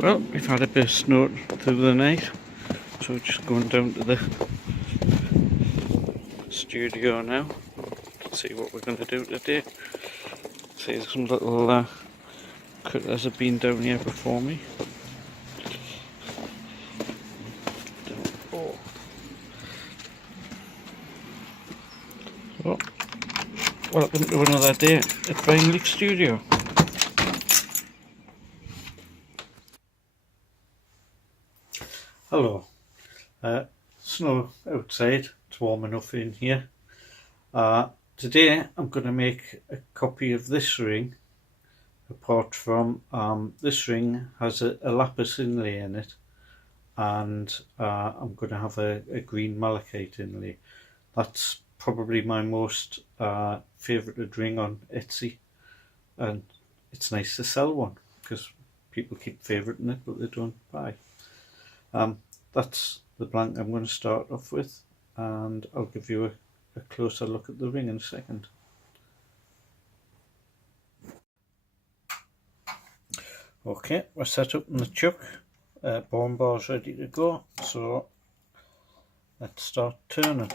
Well, we've had a bit of snow through the night, so we're just going down to the studio now to see what we're going to do today. See, some little critters have been down here before me. Oh. So, welcome to another day at Vineleafstudio. Hello. Snow outside, it's warm enough in here. Today I'm going to make a copy of this ring. Apart from this ring has a lapis inlay in it, and I'm going to have a green malachite inlay. That's probably my most favourite ring on Etsy, and it's nice to sell one because people keep favouriting it but they don't buy. That's the blank I'm going to start off with, and I'll give you a closer look at the ring in a second. Okay, we're set up in the chuck, bone bar's ready to go, so let's start turning.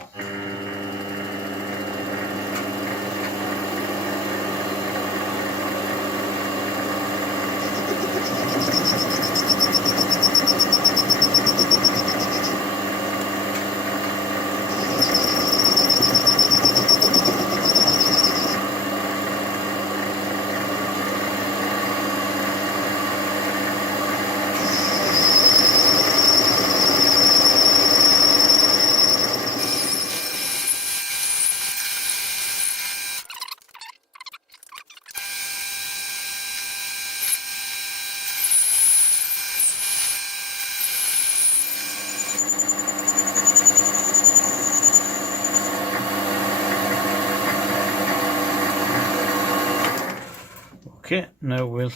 Okay, now we'll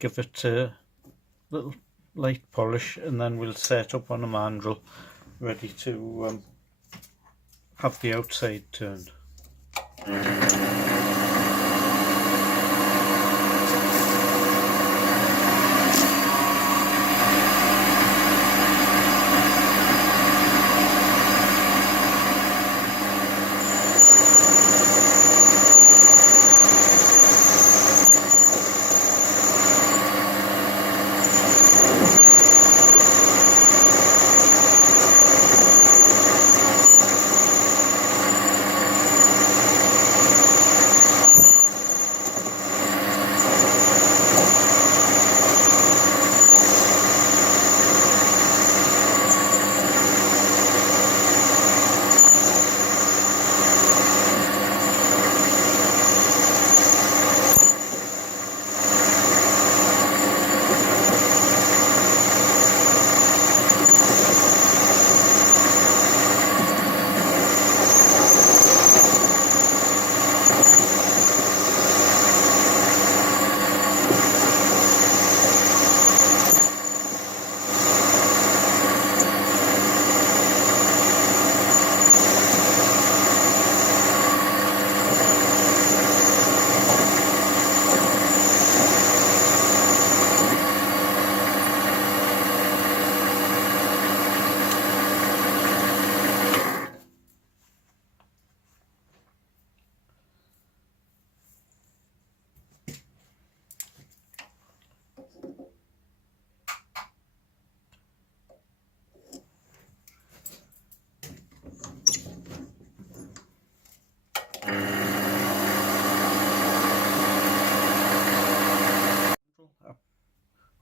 give it a little light polish, and then we'll set up on a mandrel ready to have the outside turned.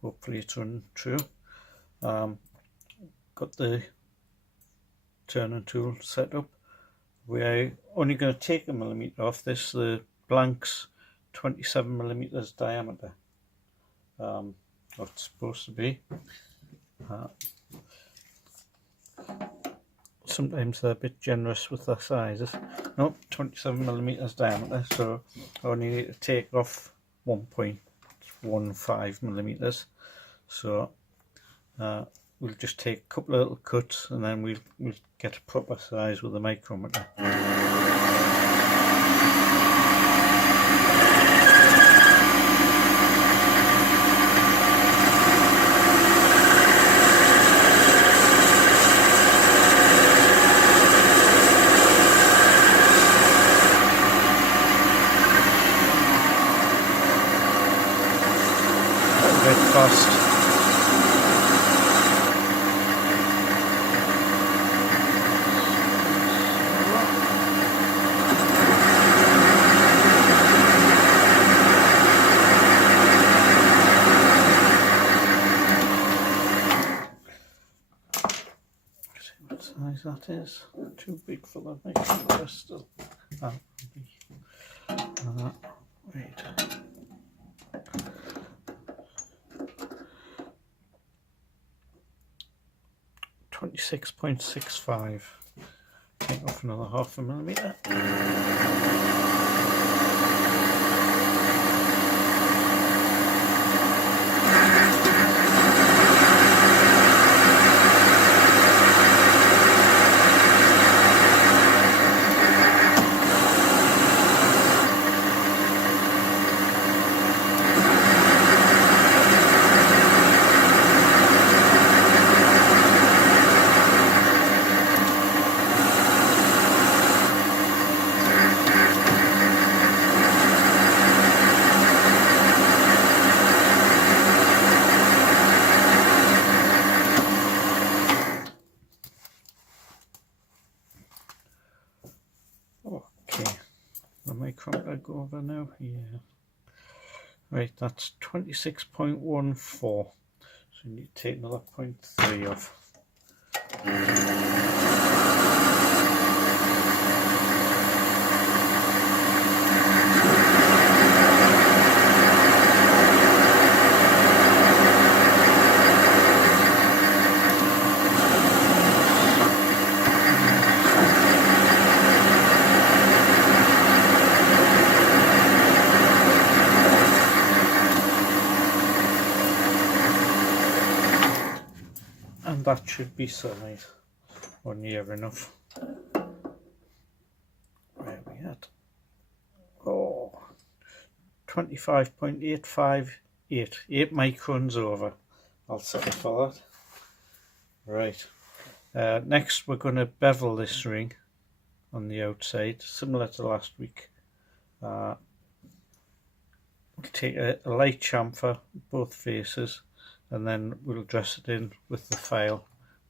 Hopefully it's run true. Got the turning tool set up. We're only going to take a millimetre off this. The blank's 27 millimetres diameter. What it's supposed to be. Sometimes they're a bit generous with their sizes. No, 27 millimetres diameter, so I only need to take off 1.15 millimetres. So we'll just take a couple of little cuts, and then we'll get a proper size with the micrometer. fast. Size that is too big for the mixing crystal. Wait. 26.65. Take off another 0.5 millimeter. I go over now? Yeah. Right, that's 26.14. So you need to take another 0.3 off. And that should be solid or near enough. Where are we at? Oh, 25.858, 8 microns over. I'll settle for that. Right. Next we're going to bevel this ring on the outside, similar to last week. Take a light chamfer, both faces, and then we'll dress it in with the file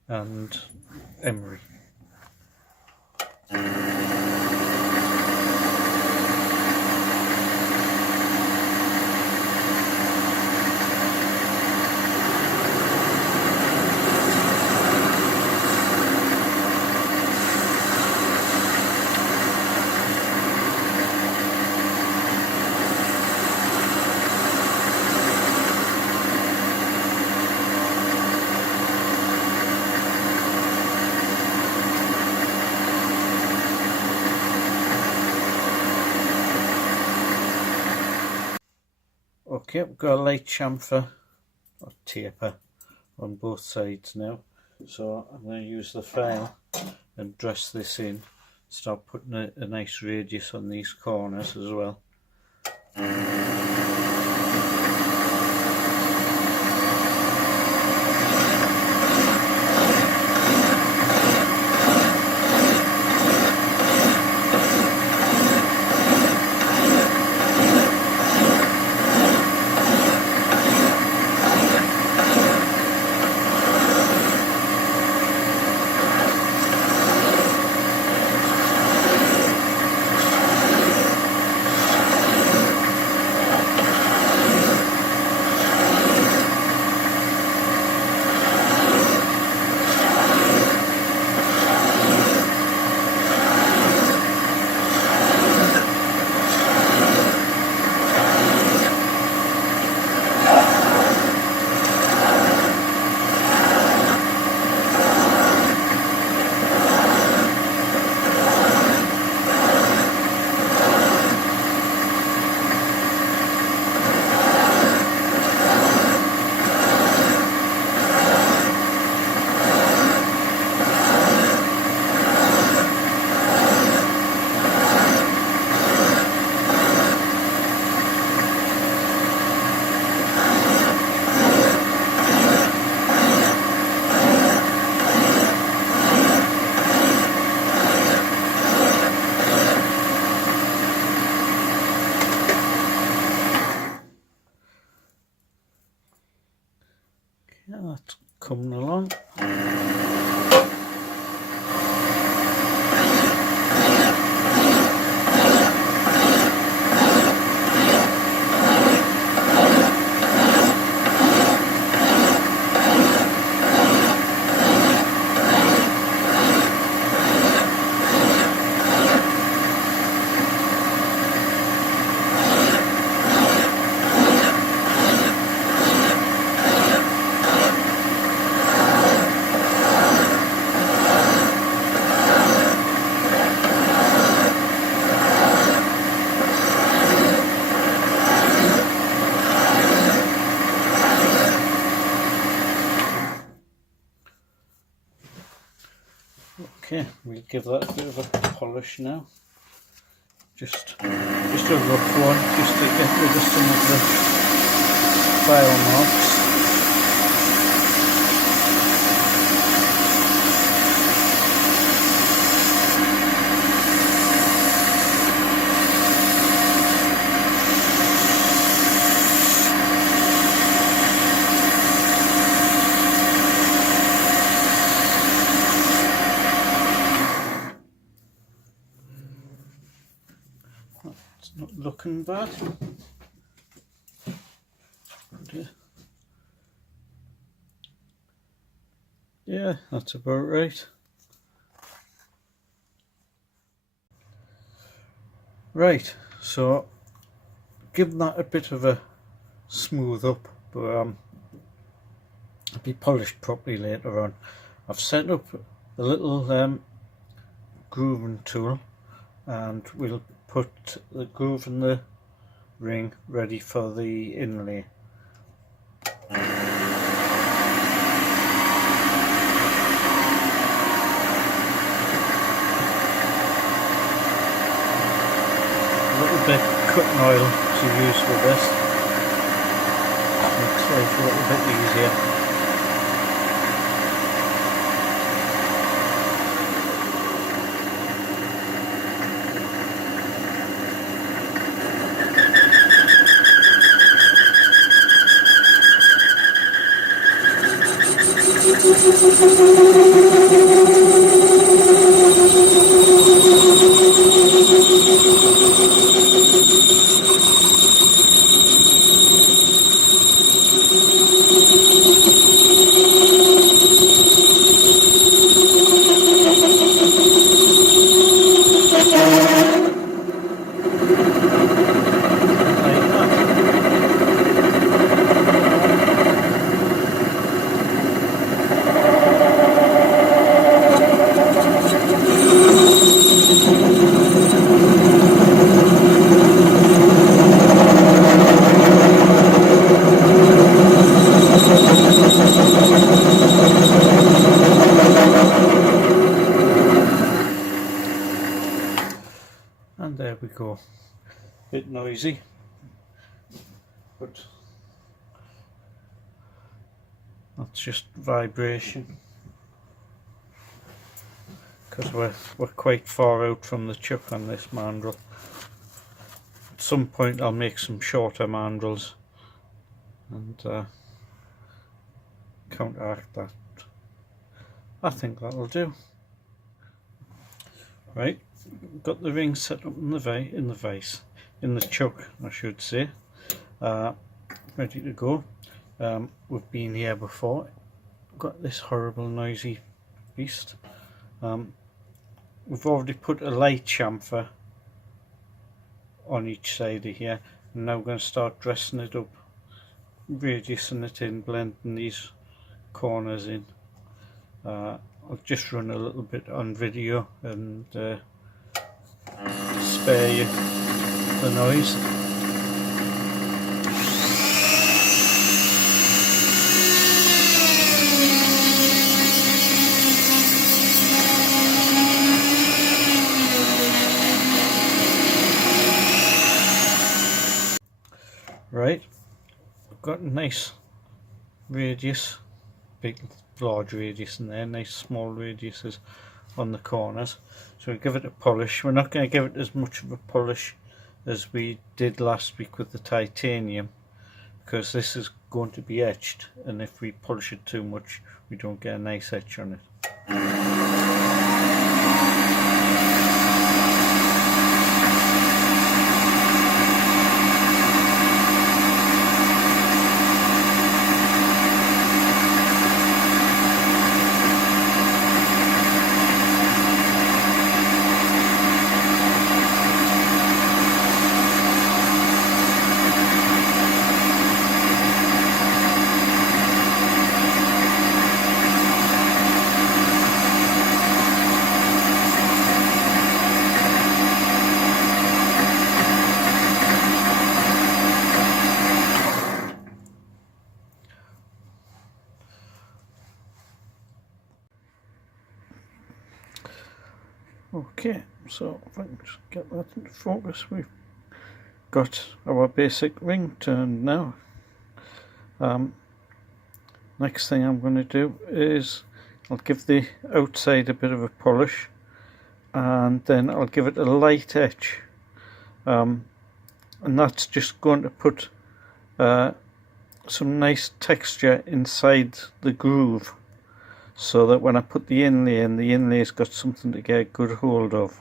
and emery. Okay, we've got a light chamfer or taper on both sides now, so I'm going to use the file and dress this in. Start putting a nice radius on these corners as well. that's coming along. Okay, we'll give that a bit of a polish now. Just a rough one, just to get rid of some of the file marks. It's not looking bad. Yeah, that's about right. Right, so give that a bit of a smooth up, but it'll be polished properly later on. I've set up a little grooving tool, and we'll put the groove in the ring ready for the inlay. A little bit cutting oil to use with this makes life a little bit easier. And there we go. Bit noisy, but that's just vibration, because we're quite far out from the chuck on this mandrel. At some point I'll make some shorter mandrels and counteract that. I think that'll do. Right, got the ring set up in the chuck, I should say, ready to go. We've been here before. Got this horrible noisy beast. We've already put a light chamfer on each side of here, and now we're going to start dressing it up, radiusing it in, blending these corners in. I'll just run a little bit on video and spare you the noise. Right, I've got a nice radius, big large radius in there, nice small radiuses on the corners, so we'll give it a polish. We're not going to give it as much of a polish as we did last week with the titanium, because this is going to be etched, and if we polish it too much we don't get a nice etch on it. Okay, so if I can just get that into focus, we've got our basic ring turned now. Next thing I'm going to do is I'll give the outside a bit of a polish, and then I'll give it a light etch, and that's just going to put some nice texture inside the groove, so that when I put the inlay in, the inlay's got something to get a good hold of.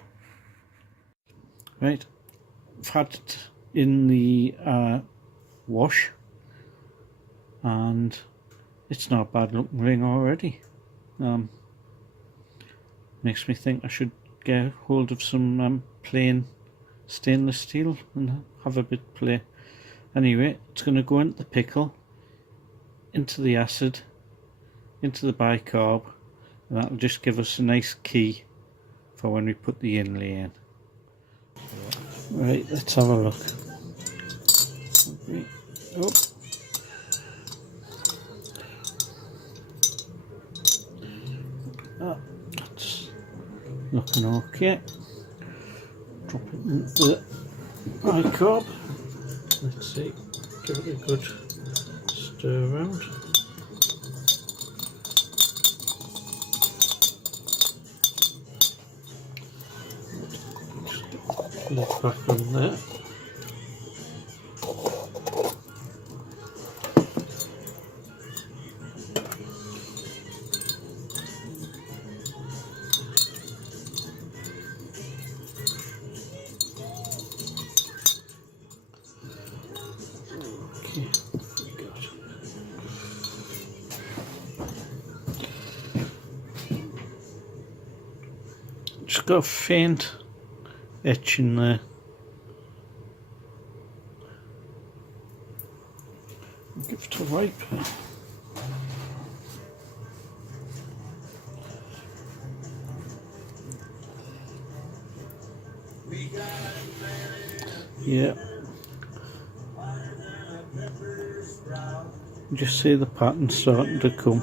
Right, I've had it in the wash, and it's not a bad looking ring already. Makes me think I should get hold of some plain stainless steel and have a bit play. Anyway, it's going to go into the pickle, into the acid, into the bicarb, and that'll just give us a nice key for when we put the inlay in. Right, let's have a look. Oh. That's looking okay. Drop it into the bicarb. Let's see, give it a good stir around. Lid back on there. Okay, good. Just got a faint etch in there. Give it a wipe. Yeah. Just see the pattern starting to come.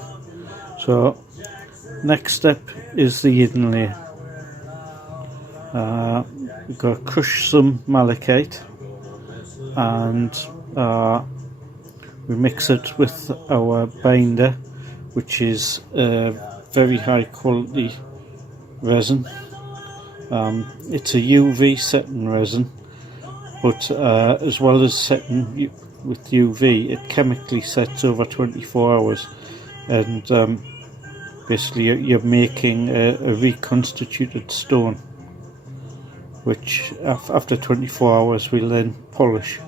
So next step is the inlay. We've got to crush some malachite, and we mix it with our binder, which is very high quality resin. It's a UV setting resin, but as well as setting with UV, it chemically sets over 24 hours, and basically you're making a reconstituted stone, which after 24 hours we'll then polish.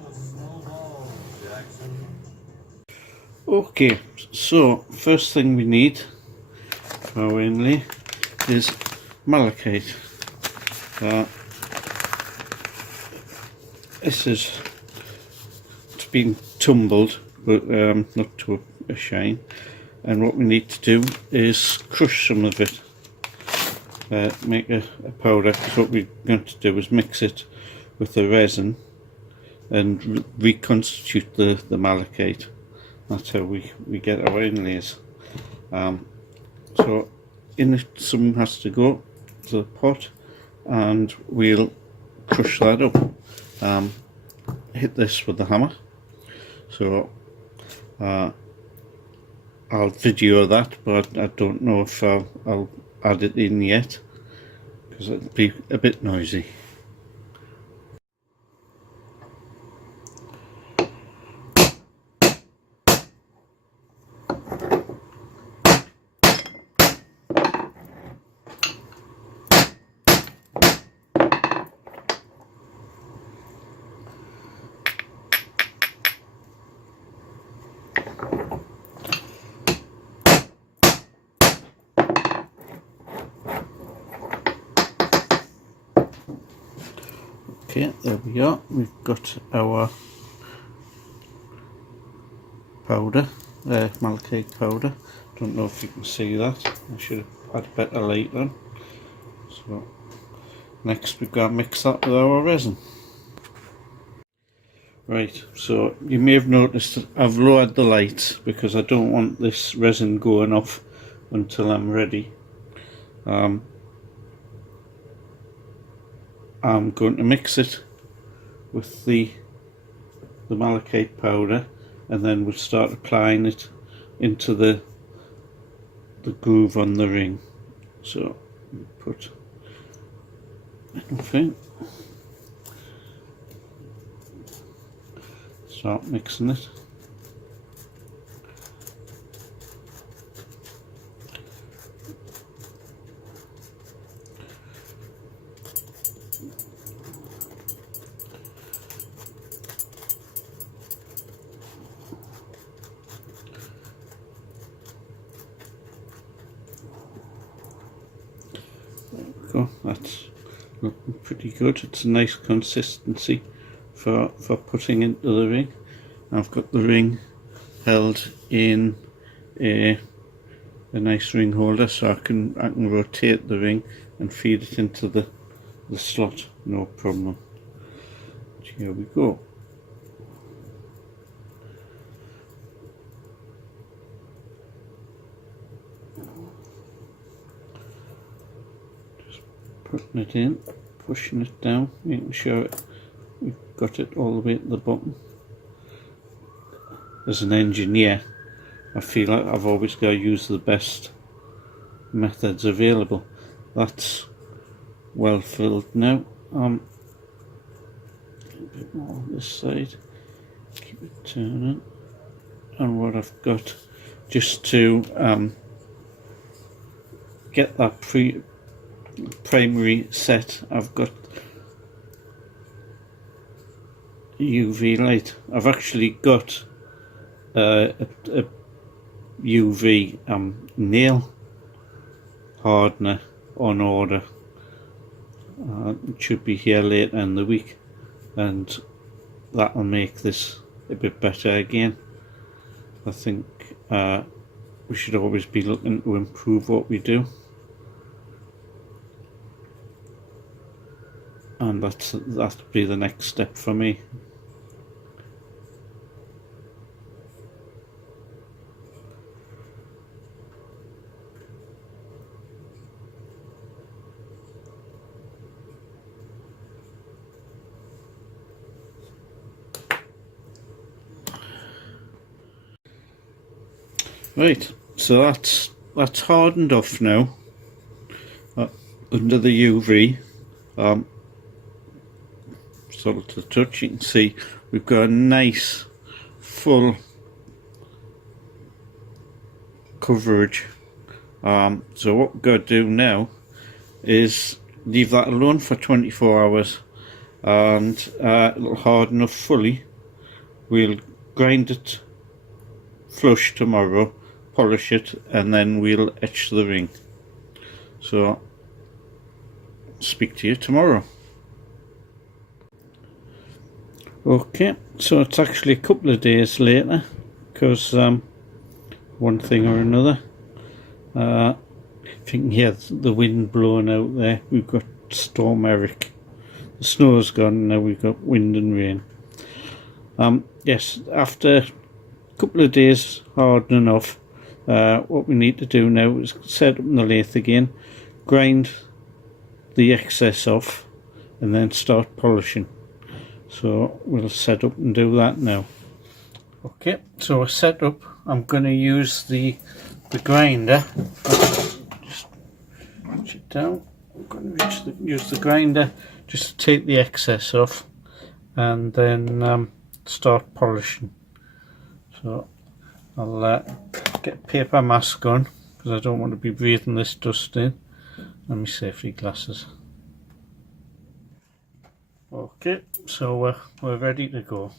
Okay, so first thing we need for our inlay is malachite. It's been tumbled, but not to a shine, and what we need to do is crush some of it, make a powder, because what we're going to do is mix it with the resin and reconstitute the malachite. That's how we get our inlays. So some has to go to the pot, and we'll crush that up. Hit this with the hammer. So I'll video that, but I don't know if I'll add it in yet, because it'll be a bit noisy. there we are, we've got our powder, malachite powder. Don't know if you can see that, I should have had better light on. So next we've got to mix that with our resin. Right, so you may have noticed that I've lowered the lights because I don't want this resin going off until I'm ready. I'm going to mix it with the malachite powder, and then we'll start applying it into the groove on the ring. So put anything, start mixing it. Go. That's looking pretty good. It's a nice consistency for putting into the ring. I've got the ring held in a nice ring holder, so I can rotate the ring and feed it into the slot, no problem. Here we go. Putting it in, pushing it down, making sure we've got it all the way to the bottom. As an engineer, I feel like I've always got to use the best methods available. That's well filled now. A bit more on this side, keep it turning. And what I've got, just to get that primary set, I've got UV light. I've actually got a UV nail hardener on order. It should be here later in the week, and that'll make this a bit better again. I think we should always be looking to improve what we do. And that'll be the next step for me. Right, so that's hardened off now under the UV. Sort of touch, you can see we've got a nice full coverage. So what we've got to do now is leave that alone for 24 hours, and it'll harden up fully. We'll grind it flush tomorrow, polish it, and then we'll etch the ring. So speak to you tomorrow. Okay, so it's actually a couple of days later, because one thing or another. If you can hear the wind blowing out there, we've got Storm Eric. The snow's gone, now we've got wind and rain. Yes, after a couple of days hardening off, what we need to do now is set up the lathe again, grind the excess off, and then start polishing. So we'll set up and do that now. Okay, so we're set up. I'm going to use the grinder. Just reach it down. I'm going to use the grinder just to take the excess off, and then start polishing. So I'll get paper mask on because I don't want to be breathing this dust in, and my safety glasses. Okay, so we're ready to go.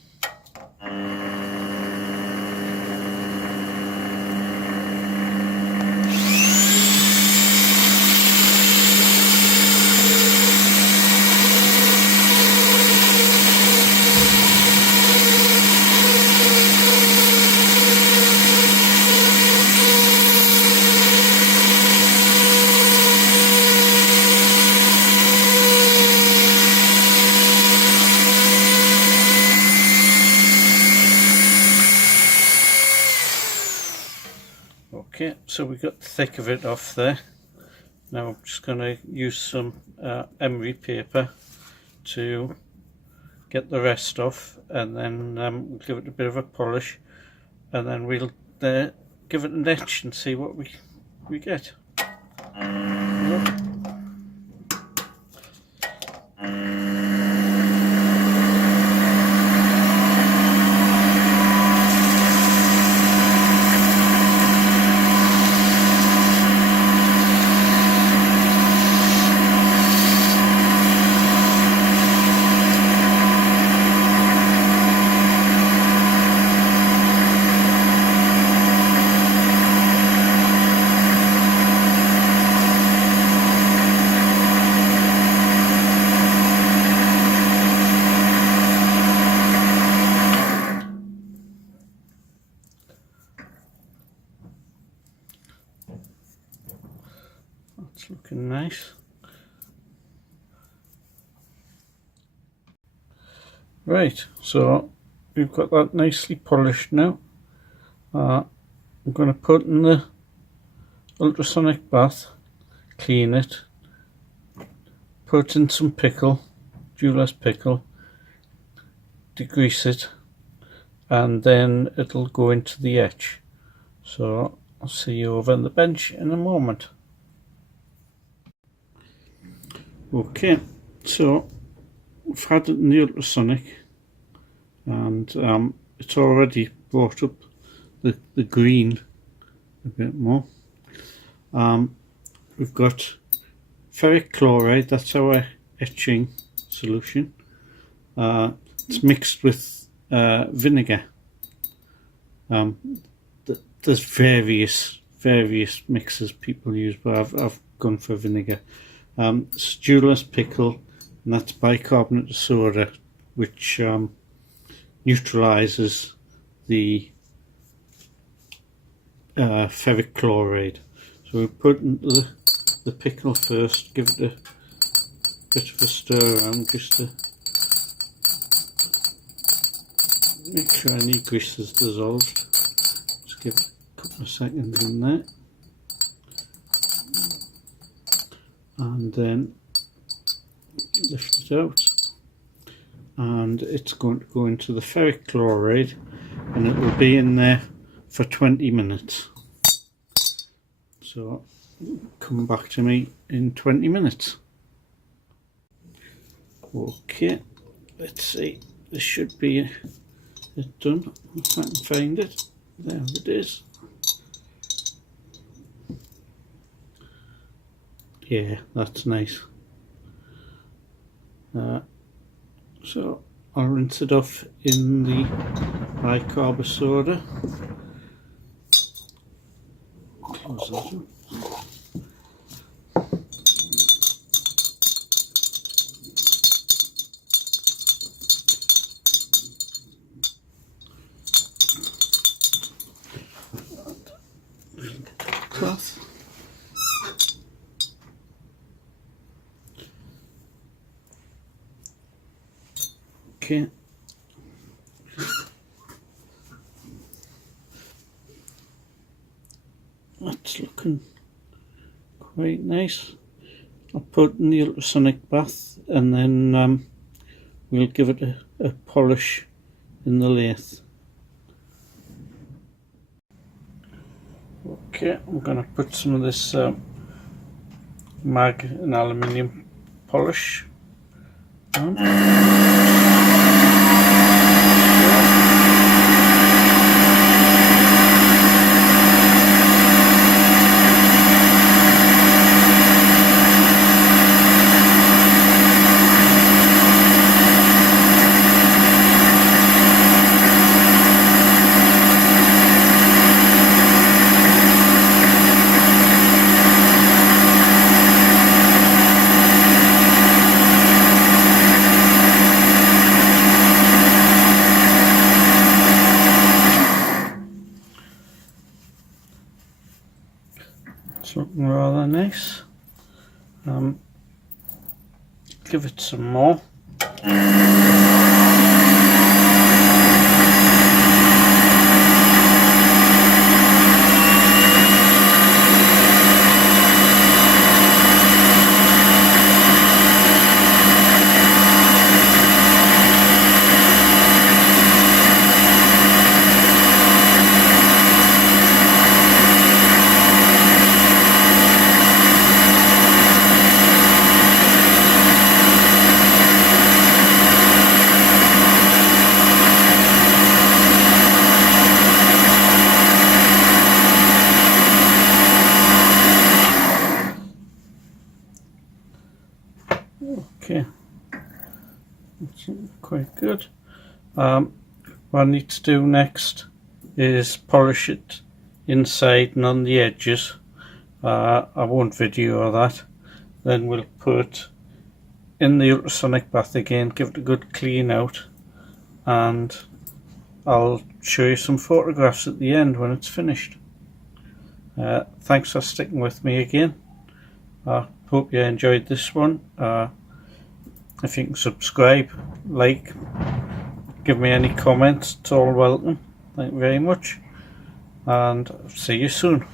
Okay, so we got the thick of it off there. Now I'm just going to use some emery paper to get the rest off, and then we'll give it a bit of a polish, and then we'll give it an etch and see what we get. Yep. That's looking nice. Right, so we've got that nicely polished now. I'm going to put in the ultrasonic bath, clean it, put in some pickle, jeweler's pickle, degrease it, and then it'll go into the etch. So I'll see you over on the bench in a moment. Okay, so we've had it in the ultrasonic, and it's already brought up the green a bit more. We've got ferric chloride, that's our etching solution. It's mixed with vinegar. There's various mixes people use, but I've gone for vinegar. It's jeweler's pickle, and that's bicarbonate of soda, which neutralizes the ferric chloride. So we put in the pickle first, give it a bit of a stir around just to make sure any grease is dissolved. Just give it a couple of seconds in there, and then lift it out, and it's going to go into the ferric chloride, and it will be in there for 20 minutes. So come back to me in 20 minutes. Okay, let's see, this should be it done, if I can find it. There it is. Yeah, that's nice. So I'll rinse it off in the bicarb of soda. Close that up. Cloth. Okay. That's looking quite nice. I'll put in the ultrasonic bath, and then we'll give it a polish in the lathe. Okay, I'm going to put some of this mag and aluminium polish on. It's looking rather nice. Give it some more. good. What I need to do next is polish it inside and on the edges. I won't video that. Then we'll put in the ultrasonic bath again, give it a good clean out, and I'll show you some photographs at the end when it's finished. Thanks for sticking with me again. I hope you enjoyed this one. If you can subscribe, like, give me any comments, it's all welcome. Thank you very much, and see you soon.